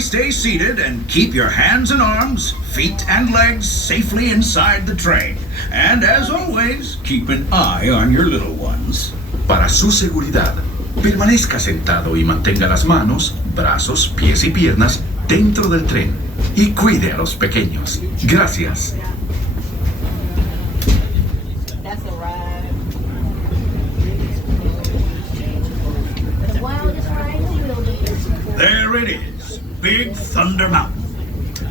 Stay seated and keep your hands and arms, feet and legs safely inside the train. And as always, keep an eye on your little ones. Para su seguridad, permanezca sentado y mantenga las manos, brazos, pies y piernas dentro del tren. Y cuide a los pequeños. Gracias. That's a ride. The wildest ride in the wilderness. There it is, Big Thunder Mountain.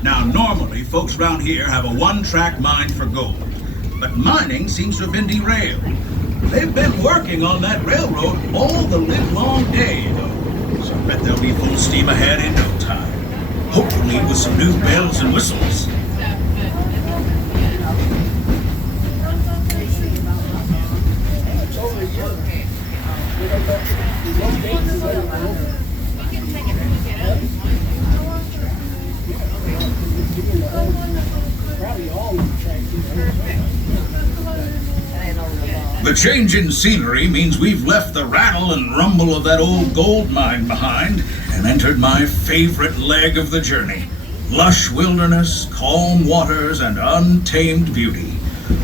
Now, normally, folks around here have a one-track mind for gold. But mining seems to have been derailed. They've been working on that railroad all the livelong day, though. So I bet they'll be full steam ahead in no time. Hopefully with some new bells and whistles. The change in scenery means we've left the rattle and rumble of that old gold mine behind and entered my favorite leg of the journey. Lush wilderness, calm waters, and untamed beauty.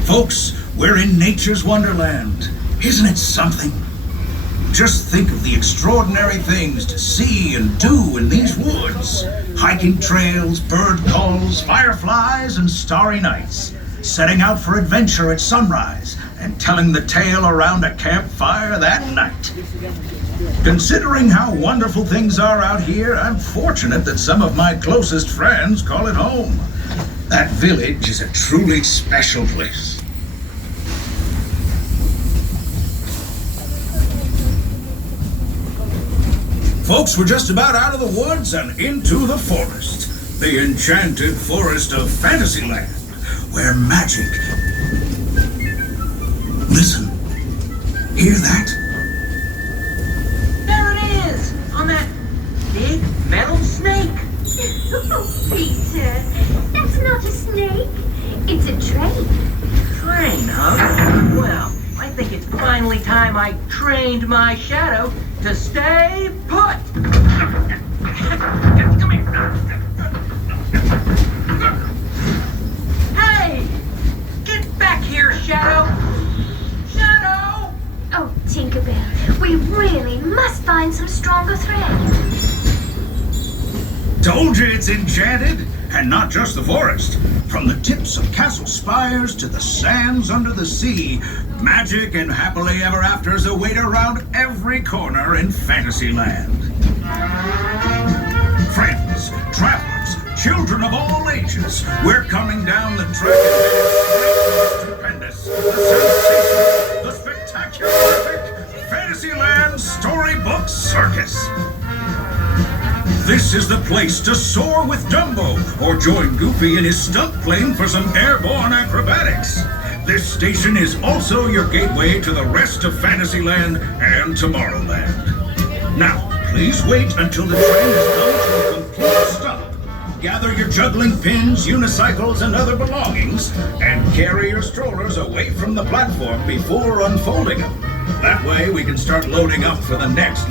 Folks, we're in nature's wonderland. Isn't it something? Just think of the extraordinary things to see and do in these woods. Hiking trails, bird calls, fireflies, and starry nights. Setting out for adventure at sunrise and telling the tale around a campfire that night. Considering how wonderful things are out here, I'm fortunate that some of my closest friends call it home. That village is a truly special place. Folks, we're just about out of the woods and into the forest. The enchanted forest of Fantsyland, where magic... Listen. Hear that? There it is! On that big metal snake! Oh, Peter, that's not a snake. It's a train. Train, huh? Well, I think it's finally time I trained my shadow to stay put! Come here! Hey! Get back here, Shadow! Shadow! Oh, Tinkerbell, we really must find some stronger thread. Told you it's enchanted, and not just the forest. From the tips of castle spires to the sands under the sea, magic and happily ever afters await around every corner in Fantasyland. Friends, travelers, children of all ages, we're coming down the track and headed straight to the stupendous, the sensational, the spectacular, epic Fantasyland Storybook Circus. This is the place to soar with Dumbo or join Goofy in his stunt plane for some airborne acrobatics. This station is also your gateway to the rest of Fantasyland and Tomorrowland. Now, please wait until the train has come to a complete stop. Gather your juggling pins, unicycles, and other belongings, and carry your strollers away from the platform before unfolding them. That way we can start loading up for the next